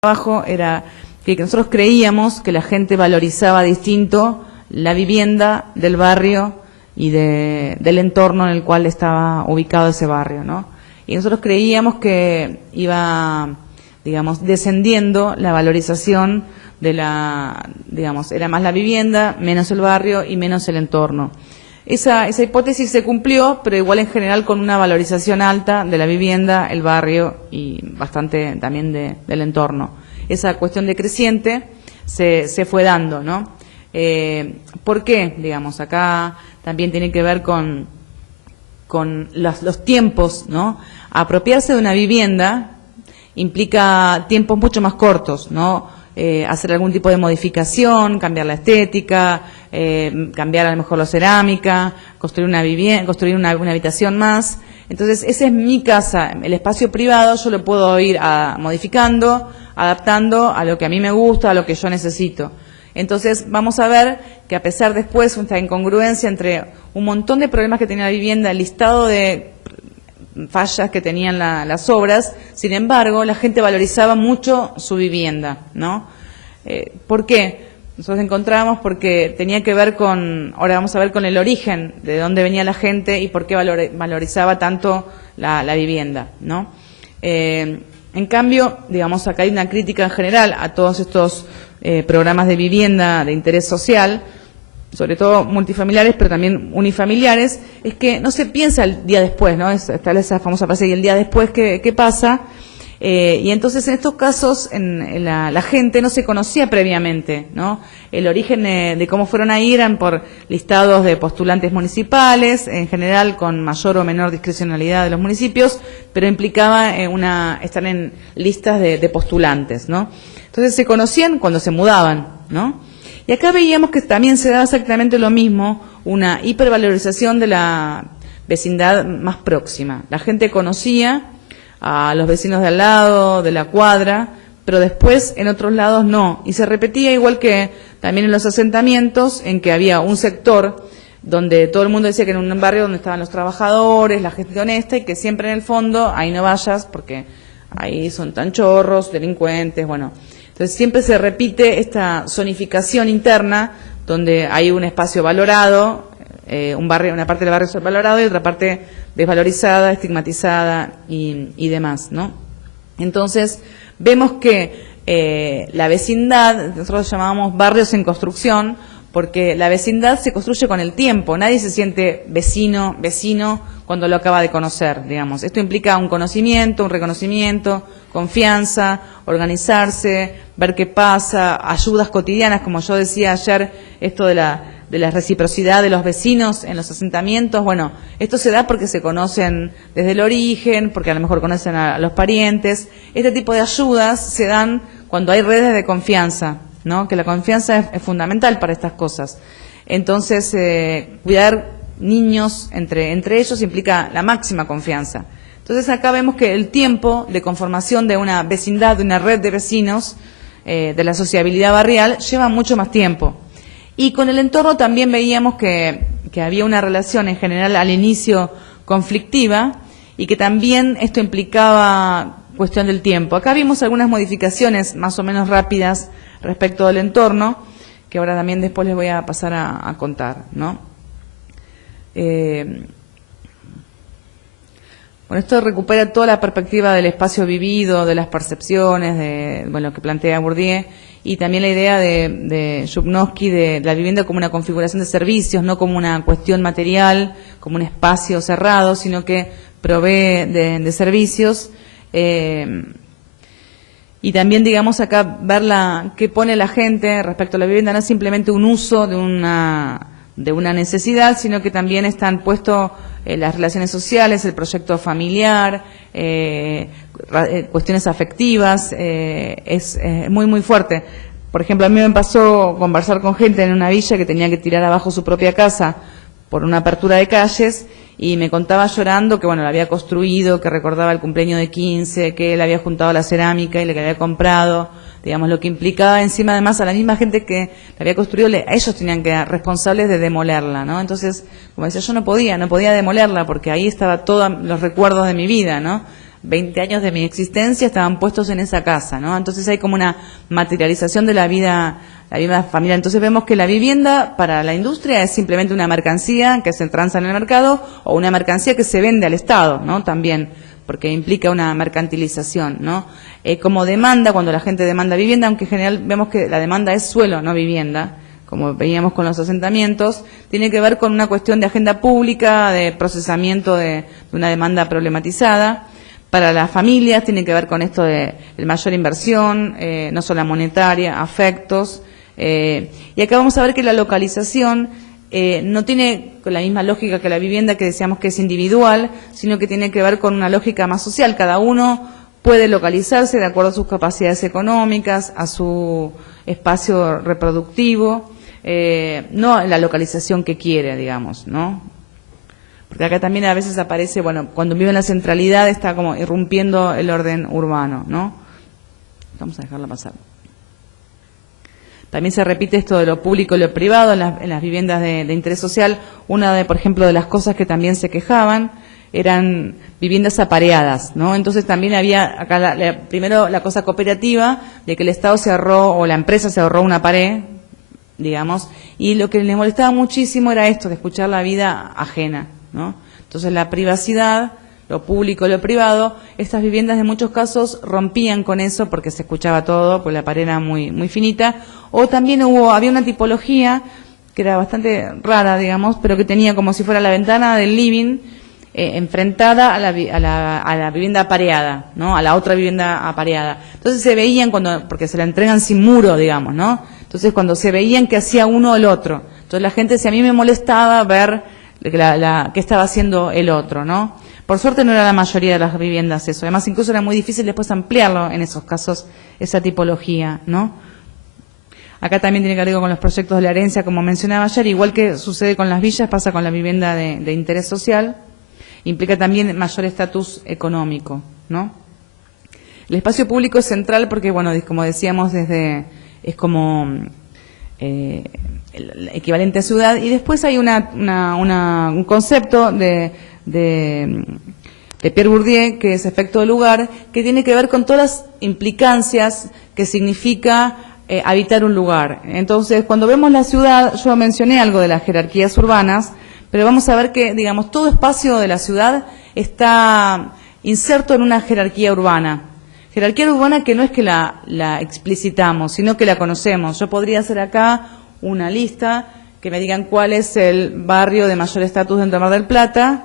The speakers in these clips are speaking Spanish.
trabajo era que nosotros creíamos que la gente valorizaba distinto la vivienda del barrio y del entorno en el cual estaba ubicado ese barrio, ¿no? Y nosotros creíamos que iba, digamos, descendiendo la valorización de digamos, era más la vivienda, menos el barrio y menos el entorno. Esa hipótesis se cumplió, pero igual en general con una valorización alta de la vivienda, el barrio y bastante también del entorno. Esa cuestión decreciente se fue dando, ¿no? ¿Por qué? Digamos, acá también tiene que ver con los tiempos, ¿no? Apropiarse de una vivienda implica tiempos mucho más cortos, ¿no? Hacer algún tipo de modificación, cambiar la estética, cambiar a lo mejor la cerámica, construir una vivienda, construir una habitación más. Entonces, esa es mi casa, el espacio privado yo lo puedo ir modificando, adaptando a lo que a mí me gusta, a lo que yo necesito. Entonces, vamos a ver que a pesar después de esta incongruencia entre un montón de problemas que tenía la vivienda, el listado de fallas que tenían las obras, sin embargo, la gente valorizaba mucho su vivienda, ¿no? ¿Por qué? Nosotros encontramos porque tenía que ver ahora vamos a ver con el origen de dónde venía la gente y por qué valorizaba tanto la vivienda, ¿no? En cambio, digamos, acá hay una crítica en general a todos estos programas de vivienda de interés social, sobre todo multifamiliares, pero también unifamiliares, es que no se piensa el día después, ¿no? Está esa famosa frase, y el día después, ¿qué pasa? Y entonces en estos casos la gente no se conocía previamente, ¿no? El origen de cómo fueron ahí eran por listados de postulantes municipales, en general con mayor o menor discrecionalidad de los municipios, pero implicaba estar en listas de postulantes, ¿no? Entonces se conocían cuando se mudaban, ¿no? Y acá veíamos que también se daba exactamente lo mismo, una hipervalorización de la vecindad más próxima. La gente conocía a los vecinos de al lado, de la cuadra, pero después en otros lados no. Y se repetía igual que también en los asentamientos, en que había un sector donde todo el mundo decía que era un barrio donde estaban los trabajadores, la gente honesta, y que siempre en el fondo ahí no vayas porque ahí son tan chorros, delincuentes, bueno. Entonces siempre se repite esta zonificación interna donde hay un espacio valorado, una parte del barrio es valorado y otra parte desvalorizada, estigmatizada y demás, ¿no? Entonces vemos que la vecindad, nosotros llamábamos barrios en construcción, porque la vecindad se construye con el tiempo, nadie se siente vecino cuando lo acaba de conocer, digamos. Esto implica un conocimiento, un reconocimiento, confianza, organizarse, ver qué pasa, ayudas cotidianas, como yo decía ayer, esto de la reciprocidad de los vecinos en los asentamientos. Bueno, esto se da porque se conocen desde el origen, porque a lo mejor conocen a los parientes. Este tipo de ayudas se dan cuando hay redes de confianza, ¿no? Que la confianza es fundamental para estas cosas. Entonces, cuidar niños entre ellos implica la máxima confianza. Entonces acá vemos que el tiempo de conformación de una vecindad, de una red de vecinos, de la sociabilidad barrial, lleva mucho más tiempo. Y con el entorno también veíamos que había una relación en general al inicio conflictiva y que también esto implicaba cuestión del tiempo. Acá vimos algunas modificaciones más o menos rápidas respecto del entorno, que ahora también después les voy a pasar a contar, ¿no? Bueno, esto recupera toda la perspectiva del espacio vivido, de las percepciones, de lo que plantea Bourdieu, y también la idea de Zhuknovsky de la vivienda como una configuración de servicios, no como una cuestión material, como un espacio cerrado, sino que provee de servicios. Y también, digamos, acá ver qué pone la gente respecto a la vivienda, no es simplemente un uso de una necesidad, sino que también están puestos las relaciones sociales, el proyecto familiar, cuestiones afectivas, es muy, muy fuerte. Por ejemplo, a mí me pasó conversar con gente en una villa que tenía que tirar abajo su propia casa por una apertura de calles y me contaba llorando que, bueno, la había construido, que recordaba el cumpleaños de 15, que él había juntado la cerámica y le había comprado, digamos, lo que implicaba encima además a la misma gente que la había construido, ellos tenían que ser responsables de demolerla, ¿no? Entonces, como decía, yo no podía demolerla porque ahí estaba todos los recuerdos de mi vida, ¿no? 20 años de mi existencia estaban puestos en esa casa, ¿no? Entonces hay como una materialización de la vida familiar. Entonces vemos que la vivienda para la industria es simplemente una mercancía que se transa en el mercado o una mercancía que se vende al Estado, ¿no? También, porque implica una mercantilización, ¿no? Como demanda, cuando la gente demanda vivienda, aunque en general vemos que la demanda es suelo, no vivienda, como veíamos con los asentamientos, tiene que ver con una cuestión de agenda pública, de procesamiento de una demanda problematizada. Para las familias tiene que ver con esto de mayor inversión, no solo monetaria, afectos. Y acá vamos a ver que la localización no tiene la misma lógica que la vivienda, que decíamos que es individual, sino que tiene que ver con una lógica más social. Cada uno puede localizarse de acuerdo a sus capacidades económicas, a su espacio reproductivo, no en la localización que quiere, digamos, ¿no? Porque acá también a veces aparece, bueno, cuando vive en la centralidad está como irrumpiendo el orden urbano, ¿no? Vamos a dejarla pasar. También se repite esto de lo público y lo privado en las viviendas de interés social. Una de, por ejemplo, de las cosas que también se quejaban eran viviendas apareadas, ¿no? Entonces también había acá primero la cosa cooperativa de que el Estado se ahorró o la empresa se ahorró una pared, digamos, y lo que les molestaba muchísimo era esto de escuchar la vida ajena, ¿no? Entonces la privacidad, lo público y lo privado, estas viviendas en muchos casos rompían con eso porque se escuchaba todo, pues la pared era muy finita, o también había una tipología que era bastante rara, digamos, pero que tenía como si fuera la ventana del living enfrentada a la vivienda apareada, ¿no? A la otra vivienda apareada. Entonces se veían porque se la entregan sin muro, digamos, ¿no? Entonces cuando se veían que hacía uno o el otro. Entonces la gente, si a mí me molestaba ver qué estaba haciendo el otro, ¿no? Por suerte no era la mayoría de las viviendas eso. Además incluso era muy difícil después ampliarlo en esos casos, esa tipología, ¿no? Acá también tiene que ver con los proyectos de la herencia, como mencionaba ayer, igual que sucede con las villas, pasa con la vivienda de interés social. Implica también mayor estatus económico, ¿no? El espacio público es central porque, bueno, como decíamos, es como el equivalente a ciudad, y después hay un concepto de Pierre Bourdieu, que es efecto de lugar, que tiene que ver con todas las implicancias que significa habitar un lugar. Entonces, cuando vemos la ciudad, yo mencioné algo de las jerarquías urbanas, pero vamos a ver que, digamos, todo espacio de la ciudad está inserto en una jerarquía urbana. Jerarquía urbana que no es que la explicitamos, sino que la conocemos. Yo podría hacer acá una lista que me digan cuál es el barrio de mayor estatus dentro de Mar del Plata,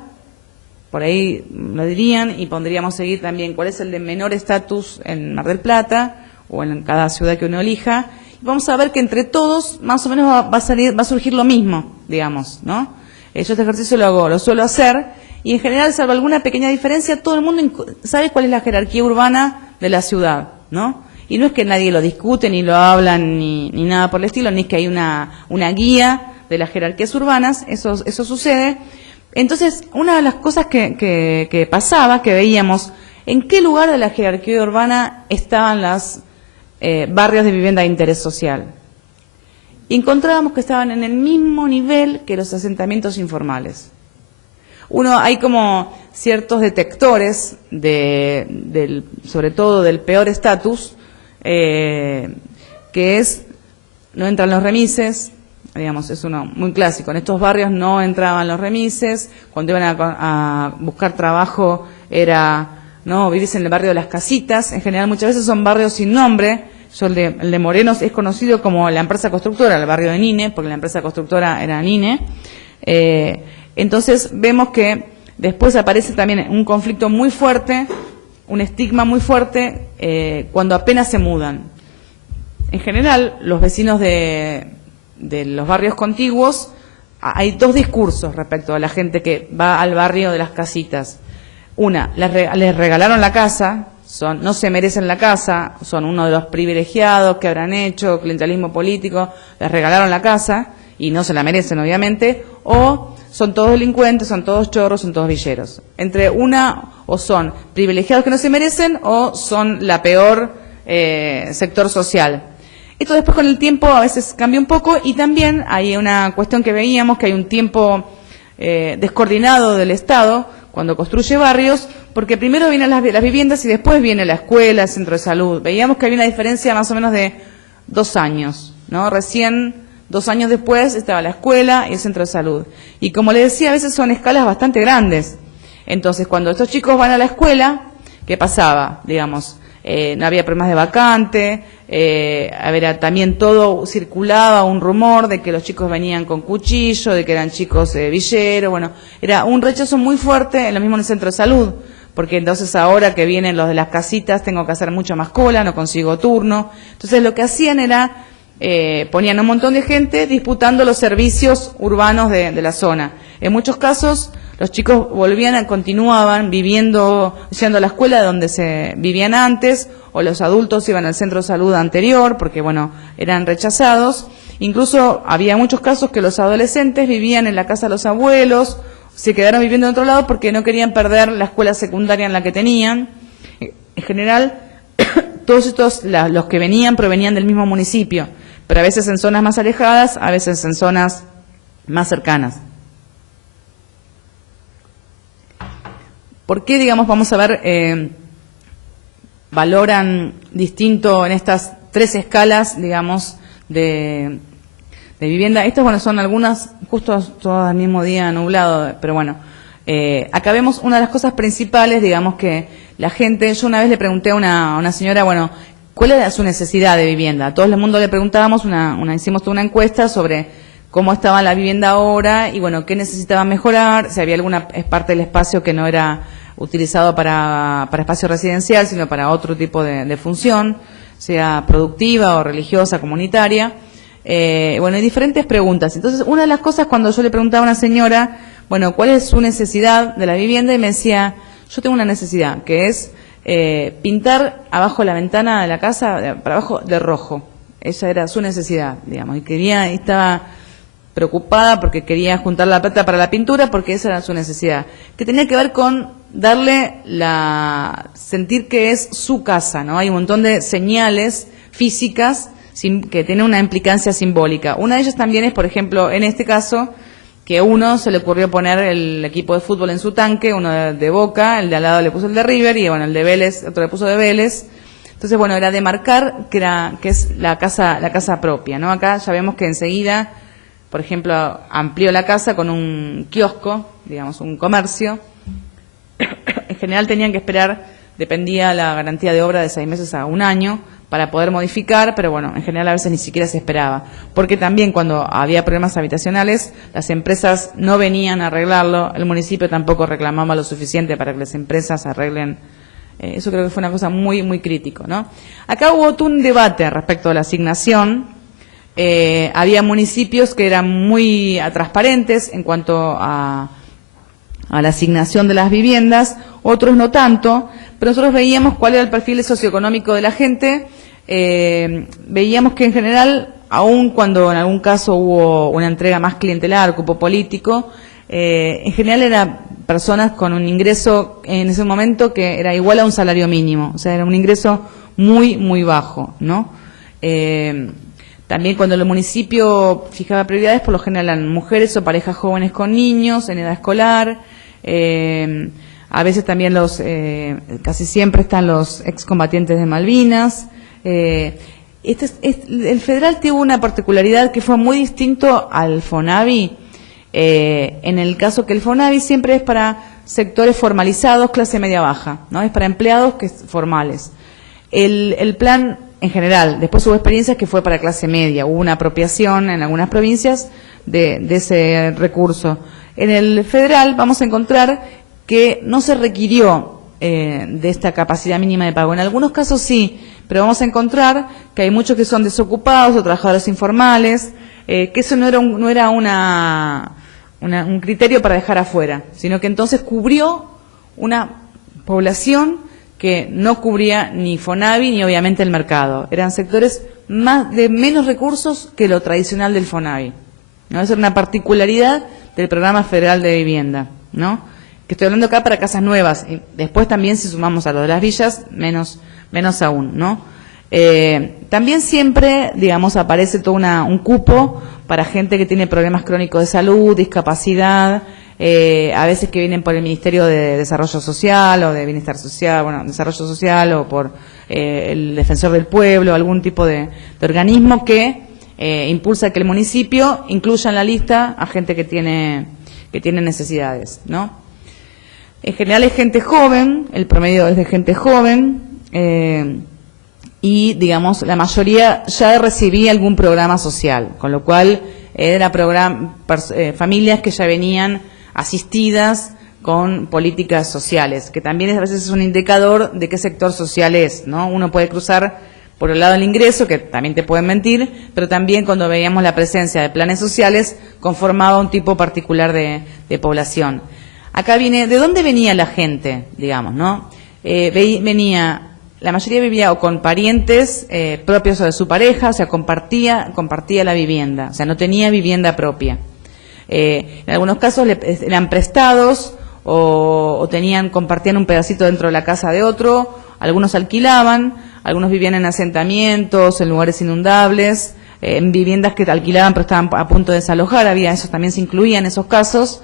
por ahí lo dirían, y podríamos seguir también cuál es el de menor estatus en Mar del Plata, o en cada ciudad que uno elija. Y vamos a ver que entre todos, más o menos va a surgir lo mismo, digamos, ¿no? Yo este ejercicio lo suelo hacer, y en general, salvo alguna pequeña diferencia, todo el mundo sabe cuál es la jerarquía urbana de la ciudad, ¿no? Y no es que nadie lo discute, ni lo hablan, ni nada por el estilo, ni es que hay una guía de las jerarquías urbanas, eso sucede. Entonces, una de las cosas que pasaba, que veíamos, en qué lugar de la jerarquía urbana estaban los barrios de vivienda de interés social. Y encontrábamos que estaban en el mismo nivel que los asentamientos informales. Hay como ciertos detectores, sobre todo del peor estatus, que es, no entran los remises, digamos, es uno muy clásico. En estos barrios no entraban los remises, cuando iban a buscar trabajo era, no, vivís en el barrio de las casitas, en general muchas veces son barrios sin nombre. El de Morenos es conocido como la empresa constructora, el barrio de Nine, porque la empresa constructora era Nine. Entonces vemos que después aparece también un conflicto muy fuerte, un estigma muy fuerte, cuando apenas se mudan. En general, los vecinos de los barrios contiguos, hay dos discursos respecto a la gente que va al barrio de las casitas. Una, les regalaron la casa, no se merecen la casa, son uno de los privilegiados que habrán hecho, clientelismo político, les regalaron la casa y no se la merecen, obviamente, o son todos delincuentes, son todos chorros, son todos villeros. Entre o son privilegiados que no se merecen, o son la peor sector social. Esto después con el tiempo a veces cambia un poco, y también hay una cuestión que veíamos, que hay un tiempo descoordinado del Estado cuando construye barrios, porque primero vienen las viviendas y después viene la escuela, el centro de salud. Veíamos que había una diferencia más o menos de 2 años, ¿no? Recién 2 años después estaba la escuela y el centro de salud. Y como le decía, a veces son escalas bastante grandes. Entonces, cuando estos chicos van a la escuela, ¿qué pasaba? Digamos, no había problemas de vacante, también todo circulaba un rumor de que los chicos venían con cuchillo, de que eran chicos villeros, bueno, era un rechazo muy fuerte, en lo mismo en el centro de salud, porque entonces ahora que vienen los de las casitas tengo que hacer mucho más cola, no consigo turno. Entonces lo que hacían era, ponían un montón de gente disputando los servicios urbanos de la zona. En muchos casos los chicos continuaban viviendo, yendo a la escuela donde se vivían antes, o los adultos iban al centro de salud anterior, porque bueno, eran rechazados. Incluso había muchos casos que los adolescentes vivían en la casa de los abuelos, se quedaron viviendo en otro lado porque no querían perder la escuela secundaria en la que tenían. En general, todos estos, los que venían, provenían del mismo municipio, pero a veces en zonas más alejadas, a veces en zonas más cercanas. ¿Por qué, digamos, vamos a ver, valoran distinto en estas 3 escalas, digamos, de vivienda? Estas, bueno, son algunas, justo todas al mismo día nublado, pero bueno, acá vemos una de las cosas principales, digamos, que la gente, yo una vez le pregunté a una señora, bueno, ¿cuál era su necesidad de vivienda? A todo el mundo le preguntábamos, hicimos toda una encuesta sobre cómo estaba la vivienda ahora y, bueno, qué necesitaba mejorar, si había alguna parte del espacio que no era utilizado para espacio residencial, sino para otro tipo de función, sea productiva o religiosa, comunitaria. Bueno, hay diferentes preguntas. Entonces, una de las cosas cuando yo le preguntaba a una señora, bueno, ¿cuál es su necesidad de la vivienda? Y me decía, yo tengo una necesidad, que es pintar abajo la ventana de la casa, para abajo, de rojo. Esa era su necesidad, digamos, y estaba preocupada porque quería juntar la plata para la pintura, porque esa era su necesidad, que tenía que ver con sentir que es su casa, ¿no? Hay un montón de señales físicas que tienen una implicancia simbólica. Una de ellas también es, por ejemplo, en este caso, que uno se le ocurrió poner el equipo de fútbol en su tanque, uno de Boca, el de al lado le puso el de River, y bueno, el de Vélez, otro le puso de Vélez. Entonces, bueno, era de marcar que es la casa propia, ¿no? Acá ya vemos que enseguida, por ejemplo, amplió la casa con un kiosco, digamos, un comercio. En general tenían que esperar, dependía la garantía de obra de 6 meses a 1 año para poder modificar, pero bueno, en general a veces ni siquiera se esperaba. Porque también cuando había problemas habitacionales, las empresas no venían a arreglarlo, el municipio tampoco reclamaba lo suficiente para que las empresas arreglen. Eso creo que fue una cosa muy, muy crítico, ¿no? Acá hubo todo un debate respecto a la asignación. Había municipios que eran muy transparentes en cuanto a la asignación de las viviendas, otros no tanto, pero nosotros veíamos cuál era el perfil socioeconómico de la gente. Veíamos que en general, aun cuando en algún caso hubo una entrega más clientelar, cupo político, en general eran personas con un ingreso en ese momento que era igual a un salario mínimo, o sea, era un ingreso muy, muy bajo, ¿no? También cuando el municipio fijaba prioridades, por lo general eran mujeres o parejas jóvenes con niños en edad escolar. A veces también casi siempre están los excombatientes de Malvinas. El federal tuvo una particularidad que fue muy distinto al FONAVI, en el caso que el FONAVI siempre es para sectores formalizados, clase media-baja, ¿no? Es para empleados formales. El plan en general, después hubo experiencias que fue para clase media, hubo una apropiación en algunas provincias de ese recurso. En el federal vamos a encontrar que no se requirió de esta capacidad mínima de pago. En algunos casos sí, pero vamos a encontrar que hay muchos que son desocupados o trabajadores informales, que eso no era un criterio para dejar afuera, sino que entonces cubrió una población que no cubría ni FONAVI ni obviamente el mercado. Eran sectores de menos recursos que lo tradicional del FONAVI, ¿no? Esa es una particularidad del Programa Federal de Vivienda, ¿no? Que estoy hablando acá para casas nuevas, y después también si sumamos a lo de las villas, menos aún, ¿no? También siempre, digamos, aparece todo un cupo para gente que tiene problemas crónicos de salud, discapacidad, a veces que vienen por el Ministerio de Desarrollo Social o de Bienestar Social, bueno, Desarrollo Social o por el Defensor del Pueblo, algún tipo de organismo que impulsa que el municipio incluya en la lista a gente que tiene necesidades, ¿no? En general es gente joven, el promedio es de gente joven, y, digamos, la mayoría ya recibía algún programa social, con lo cual era familias que ya venían asistidas con políticas sociales, que también a veces es un indicador de qué sector social es, ¿no? Uno puede cruzar por el lado del ingreso, que también te pueden mentir, pero también cuando veíamos la presencia de planes sociales, conformaba un tipo particular de población. Acá viene, ¿de dónde venía la gente, digamos, no? La mayoría vivía o con parientes propios o de su pareja, o sea, compartía la vivienda, o sea, no tenía vivienda propia. En algunos casos eran prestados o compartían un pedacito dentro de la casa de otro, algunos alquilaban, algunos vivían en asentamientos, en lugares inundables, en viviendas que alquilaban pero estaban a punto de desalojar, eso también se incluía en esos casos.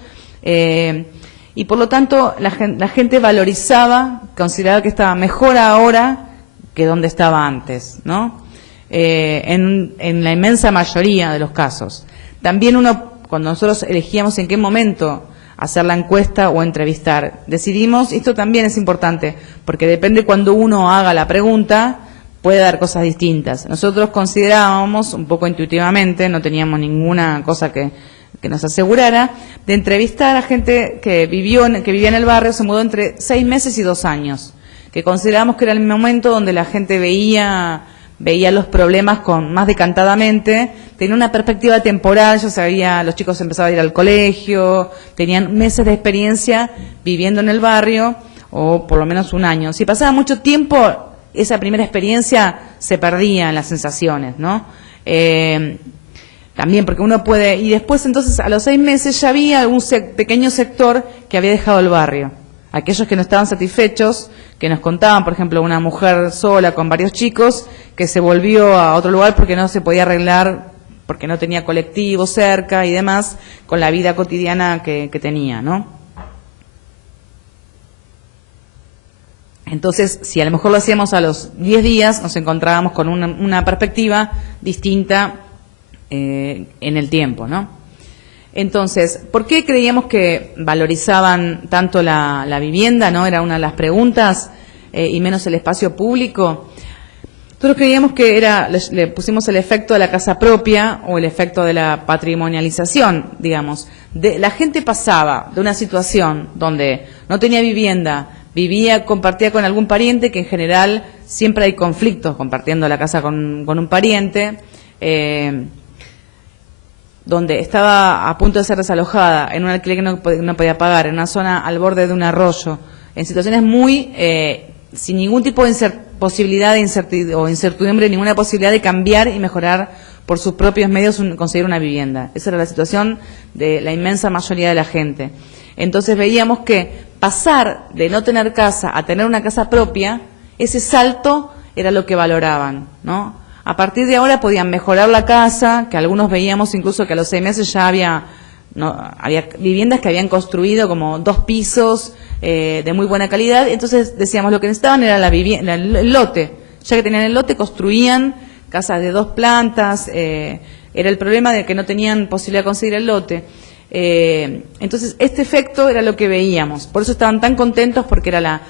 Y por lo tanto la gente valorizaba, consideraba que estaba mejor ahora que donde estaba antes, ¿no? En la inmensa mayoría de los casos. También cuando nosotros elegíamos en qué momento hacer la encuesta o entrevistar, decidimos, esto también es importante, porque depende cuando uno haga la pregunta, puede dar cosas distintas. Nosotros considerábamos, un poco intuitivamente, no teníamos ninguna cosa que nos asegurara, de entrevistar a gente que vivía en el barrio, se mudó entre 6 meses y 2 años, que considerábamos que era el momento donde la gente veía los problemas más decantadamente, tenía una perspectiva temporal, los chicos empezaban a ir al colegio, tenían meses de experiencia viviendo en el barrio, o por lo menos 1 año. Si pasaba mucho tiempo, esa primera experiencia se perdía en las sensaciones, ¿no? También porque uno puede, y después entonces a los 6 meses ya había algún pequeño sector que había dejado el barrio. Aquellos que no estaban satisfechos, que nos contaban, por ejemplo, una mujer sola con varios chicos que se volvió a otro lugar porque no se podía arreglar, porque no tenía colectivo cerca y demás, con la vida cotidiana que tenía, ¿no? Entonces, si a lo mejor lo hacíamos a los 10 días, nos encontrábamos con una perspectiva distinta en el tiempo, ¿no? Entonces, ¿por qué creíamos que valorizaban tanto la vivienda, ¿no? Era una de las preguntas, y menos el espacio público. Nosotros creíamos que le pusimos el efecto de la casa propia o el efecto de la patrimonialización, digamos. La gente pasaba de una situación donde no tenía vivienda, compartía con algún pariente, que en general siempre hay conflictos compartiendo la casa con un pariente, donde estaba a punto de ser desalojada, en un alquiler que no podía pagar, en una zona al borde de un arroyo, en situaciones muy sin ningún tipo de posibilidad de incertidumbre, ninguna posibilidad de cambiar y mejorar por sus propios medios conseguir una vivienda. Esa era la situación de la inmensa mayoría de la gente. Entonces veíamos que pasar de no tener casa a tener una casa propia, ese salto era lo que valoraban, ¿no? A partir de ahora podían mejorar la casa, que algunos veíamos incluso que a los 6 meses ya había viviendas que habían construido como 2 pisos de muy buena calidad. Entonces decíamos, lo que necesitaban era el lote. Ya que tenían el lote, construían casas de 2 plantas. Era el problema de que no tenían posibilidad de conseguir el lote. Entonces este efecto era lo que veíamos. Por eso estaban tan contentos, porque era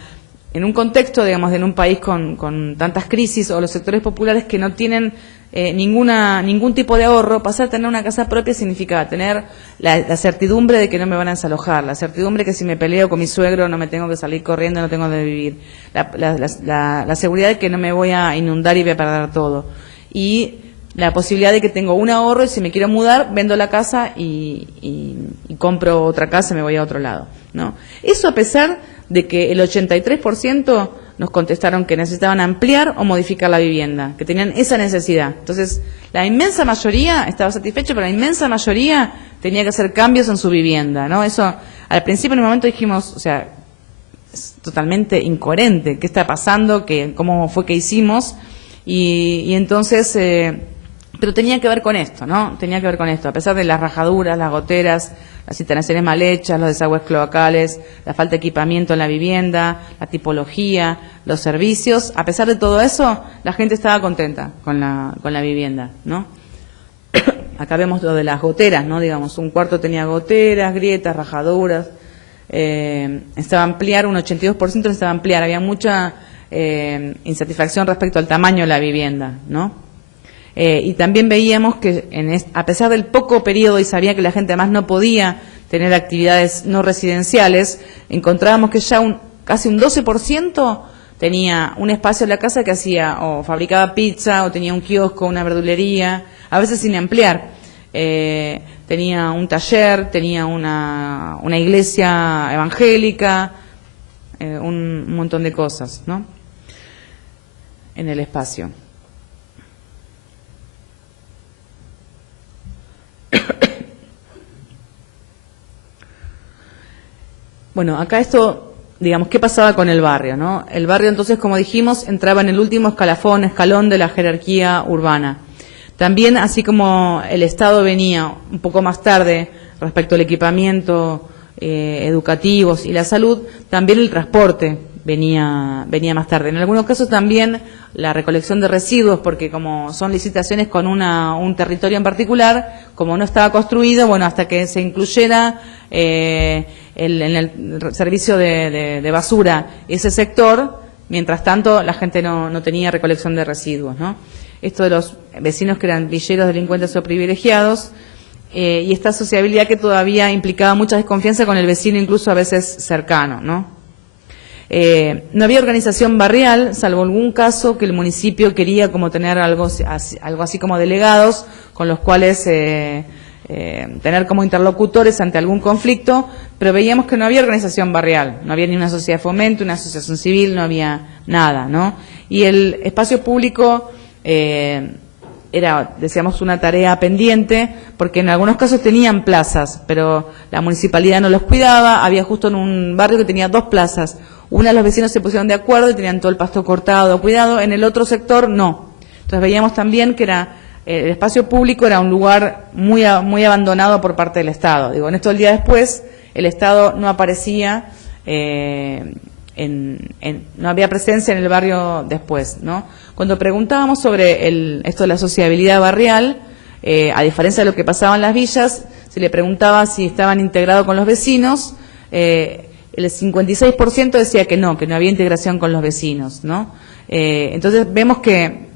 en un contexto, digamos, en un país con tantas crisis, o los sectores populares que no tienen ningún tipo de ahorro, pasar a tener una casa propia significa tener la certidumbre de que no me van a desalojar, la certidumbre que si me peleo con mi suegro no me tengo que salir corriendo, no tengo donde vivir, la seguridad de que no me voy a inundar y voy a perder todo, y la posibilidad de que tengo un ahorro y si me quiero mudar, vendo la casa y compro otra casa y me voy a otro lado, ¿no? Eso a pesar de que el 83% nos contestaron que necesitaban ampliar o modificar la vivienda, que tenían esa necesidad. Entonces, la inmensa mayoría estaba satisfecha, pero la inmensa mayoría tenía que hacer cambios en su vivienda, ¿no? Eso, al principio en un momento dijimos, o sea, es totalmente incoherente, ¿qué está pasando? ¿Cómo fue que hicimos? Y entonces Pero tenía que ver con esto, ¿no? Tenía que ver con esto. A pesar de las rajaduras, las goteras, las instalaciones mal hechas, los desagües cloacales, la falta de equipamiento en la vivienda, la tipología, los servicios, a pesar de todo eso, la gente estaba contenta con la vivienda, ¿no? Acá vemos lo de las goteras, ¿no? Digamos, un cuarto tenía goteras, grietas, rajaduras. Necesitaba ampliar, un 82% necesitaba ampliar. Había mucha insatisfacción respecto al tamaño de la vivienda, ¿no? Y también veíamos que a pesar del poco periodo, y sabía que la gente además no podía tener actividades no residenciales, encontrábamos que ya casi un 12% tenía un espacio en la casa que hacía o fabricaba pizza o tenía un kiosco, una verdulería, a veces sin ampliar. Tenía un taller, tenía una iglesia evangélica, un montón de cosas, ¿no? En el espacio. Bueno, acá esto, digamos, ¿qué pasaba con el barrio, no? El barrio, entonces, como dijimos, entraba en el último escalón de la jerarquía urbana. También, así como el Estado venía un poco más tarde respecto al equipamiento educativos y la salud, también el transporte venía más tarde. En algunos casos también la recolección de residuos, porque como son licitaciones con un territorio en particular, como no estaba construido, bueno, hasta que se incluyera en el servicio de basura ese sector, mientras tanto la gente no tenía recolección de residuos, ¿no? Esto de los vecinos que eran villeros, delincuentes o privilegiados, y esta sociabilidad que todavía implicaba mucha desconfianza con el vecino, incluso a veces cercano, ¿no? No había organización barrial, salvo algún caso que el municipio quería como tener algo así como delegados, con los cuales tener como interlocutores ante algún conflicto, pero veíamos que no había organización barrial, no había ni una sociedad de fomento, una asociación civil, no había nada, ¿no? Y el espacio público era, decíamos, una tarea pendiente, porque en algunos casos tenían plazas, pero la municipalidad no los cuidaba. Había justo en un barrio que tenía 2 plazas. Una, los vecinos se pusieron de acuerdo y tenían todo el pasto cortado, cuidado. En el otro sector, no. Entonces veíamos también que el espacio público era un lugar muy abandonado por parte del Estado. Digo, en esto el día después, el Estado no aparecía, no había presencia en el barrio después, ¿no? Cuando preguntábamos sobre esto de la sociabilidad barrial, a diferencia de lo que pasaba en las villas, se le preguntaba si estaban integrados con los vecinos, el 56% decía que no había integración con los vecinos, ¿no? Entonces vemos que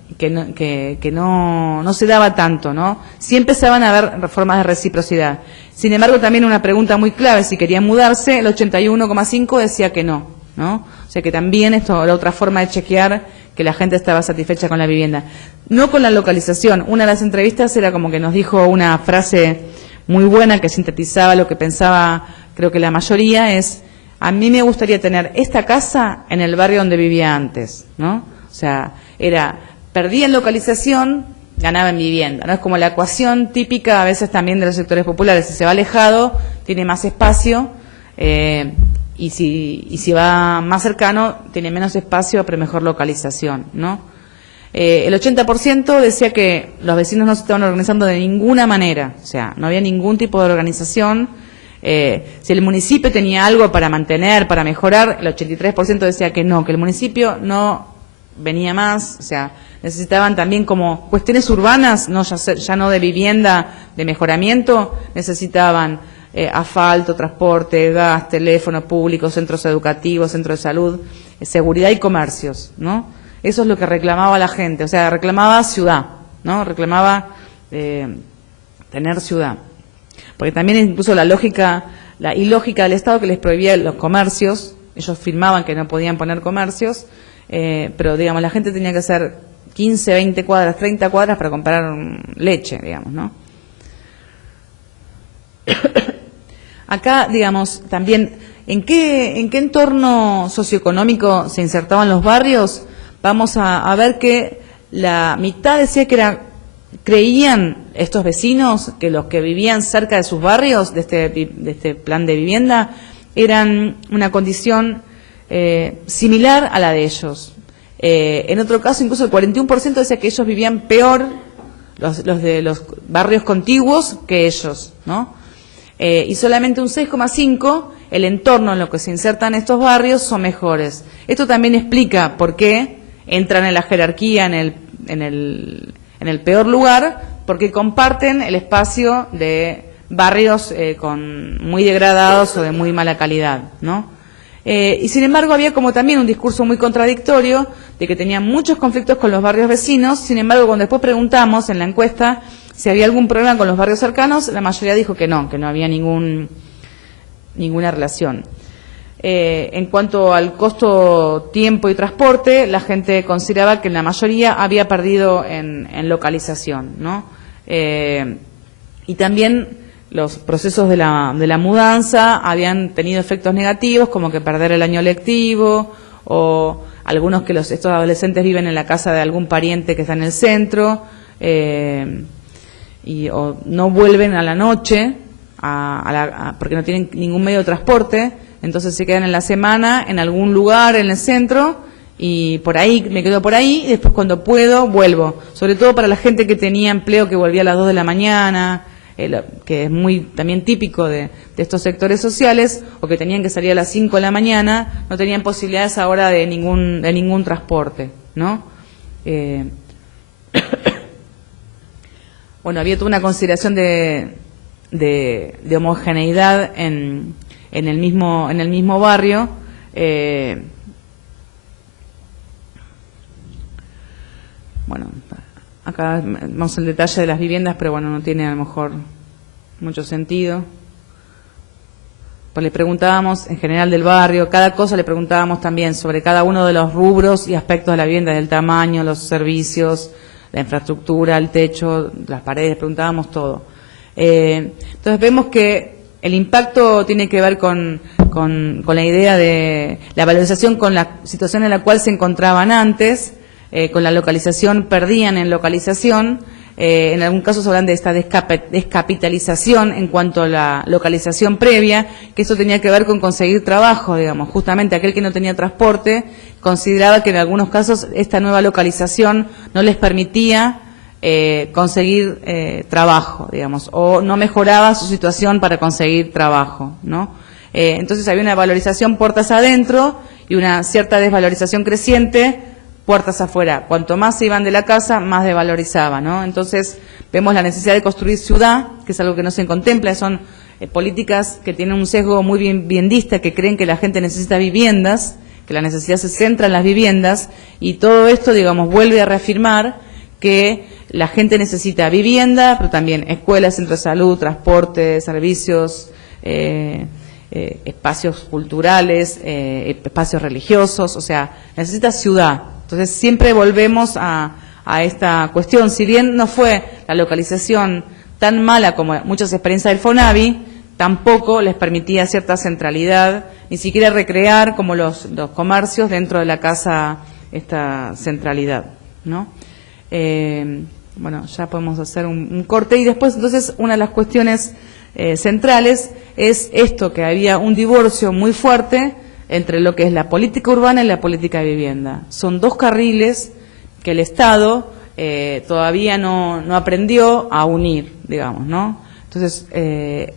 no se daba tanto, ¿no? Sí empezaban a haber formas de reciprocidad. Sin embargo, también una pregunta muy clave, si querían mudarse, el 81,5% decía que no, ¿no? O sea que también esto era otra forma de chequear que la gente estaba satisfecha con la vivienda. No con la localización. Una de las entrevistas era como que nos dijo una frase muy buena que sintetizaba lo que pensaba, creo que la mayoría, es: a mí me gustaría tener esta casa en el barrio donde vivía antes, ¿no? O sea, perdía en localización, ganaba en vivienda, ¿no? Es como la ecuación típica a veces también de los sectores populares: si se va alejado, tiene más espacio, y si va más cercano, tiene menos espacio, pero mejor localización, ¿no? El 80% decía que los vecinos no se estaban organizando de ninguna manera, o sea, no había ningún tipo de organización. Si el municipio tenía algo para mantener, para mejorar, el 83% decía que el municipio no venía más, o sea, necesitaban también como cuestiones urbanas, ya no de vivienda, de mejoramiento, necesitaban asfalto, transporte, gas, teléfono público, centros educativos, centros de salud, seguridad y comercios, ¿no? Eso es lo que reclamaba la gente, o sea, reclamaba ciudad, ¿no? Reclamaba tener ciudad. Porque también incluso la ilógica del Estado que les prohibía los comercios, ellos firmaban que no podían poner comercios, pero digamos, la gente tenía que hacer 15, 20 cuadras, 30 cuadras para comprar leche, digamos, ¿no? Acá, digamos, también, ¿en qué entorno socioeconómico se insertaban los barrios? Vamos a ver que la mitad decía que creían estos vecinos que los que vivían cerca de sus barrios, de este plan de vivienda, eran una condición similar a la de ellos. En otro caso, incluso el 41% decía que ellos vivían peor los de los barrios contiguos que ellos, ¿no? Y solamente un 6,5 el entorno en lo que se insertan estos barrios son mejores. Esto también explica por qué entran en la jerarquía en el peor lugar, porque comparten el espacio de barrios con muy degradados o de muy mala calidad, ¿no? Y sin embargo había como también un discurso muy contradictorio de que tenían muchos conflictos con los barrios vecinos. Sin embargo, cuando después preguntamos en la encuesta si había algún problema con los barrios cercanos, la mayoría dijo que no había ninguna relación. En cuanto al costo, tiempo y transporte, la gente consideraba que la mayoría había perdido en localización, ¿no? Y también los procesos de la mudanza habían tenido efectos negativos, como que perder el año lectivo, o algunos que estos adolescentes viven en la casa de algún pariente que está en el centro, o no vuelven a la noche, porque no tienen ningún medio de transporte, entonces se quedan en la semana en algún lugar en el centro, y por ahí, me quedo por ahí, y después cuando puedo, vuelvo. Sobre todo para la gente que tenía empleo que volvía a las 2 de la mañana, que es muy también típico de estos sectores sociales, o que tenían que salir a las 5 de la mañana, no tenían posibilidades ahora de ningún transporte, ¿no? Bueno, había toda una consideración de homogeneidad en el mismo barrio. Bueno, acá vamos al detalle de las viviendas, pero bueno, no tiene a lo mejor mucho sentido. Pues le preguntábamos en general del barrio, cada cosa le preguntábamos también sobre cada uno de los rubros y aspectos de la vivienda, del tamaño, los servicios, la infraestructura, el techo, las paredes, preguntábamos todo. Entonces vemos que el impacto tiene que ver con la idea de la valorización con la situación en la cual se encontraban antes, con la localización, perdían en localización, en algún caso se hablan de esta descapitalización en cuanto a la localización previa, que eso tenía que ver con conseguir trabajo, digamos, justamente aquel que no tenía transporte consideraba que en algunos casos esta nueva localización no les permitía conseguir trabajo, digamos, o no mejoraba su situación para conseguir trabajo, ¿no? Entonces había una valorización puertas adentro y una cierta desvalorización creciente puertas afuera. Cuanto más se iban de la casa, más desvalorizaba, ¿no? Entonces vemos la necesidad de construir ciudad, que es algo que no se contempla, son políticas que tienen un sesgo muy viviendista, que creen que la gente necesita viviendas, que la necesidad se centra en las viviendas, y todo esto, digamos, vuelve a reafirmar que la gente necesita vivienda, pero también escuelas, centros de salud, transporte, servicios, espacios culturales, espacios religiosos, o sea, necesita ciudad. Entonces siempre volvemos a esta cuestión. Si bien no fue la localización tan mala como muchas experiencias del FONAVI, tampoco les permitía cierta centralidad, ni siquiera recrear como los comercios dentro de la casa esta centralidad, ¿no? Bueno, ya podemos hacer un corte y después entonces una de las cuestiones centrales es esto, que había un divorcio muy fuerte entre lo que es la política urbana y la política de vivienda. Son dos carriles que el Estado todavía no aprendió a unir, digamos, ¿no? Entonces,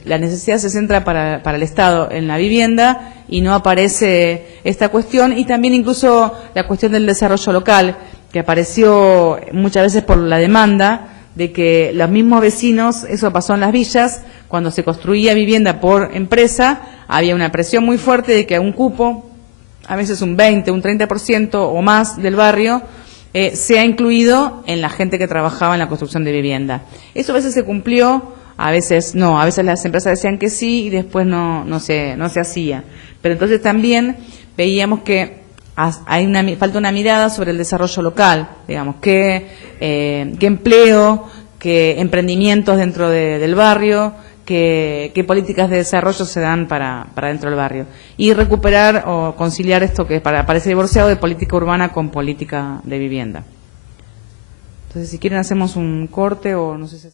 la necesidad se centra para el Estado en la vivienda y no aparece esta cuestión, y también incluso la cuestión del desarrollo local, que apareció muchas veces por la demanda de que los mismos vecinos, eso pasó en las villas, cuando se construía vivienda por empresa, había una presión muy fuerte de que un cupo, a veces un 20, un 30% o más del barrio, sea incluido en la gente que trabajaba en la construcción de vivienda. Eso a veces se cumplió, a veces no, a veces las empresas decían que sí y después no se hacía. Pero entonces también veíamos que falta una mirada sobre el desarrollo local, digamos, qué empleo, qué emprendimientos dentro del barrio, qué políticas de desarrollo se dan para dentro del barrio. Y recuperar o conciliar esto que parece divorciado de política urbana con política de vivienda. Entonces, si quieren hacemos un corte o no sé si...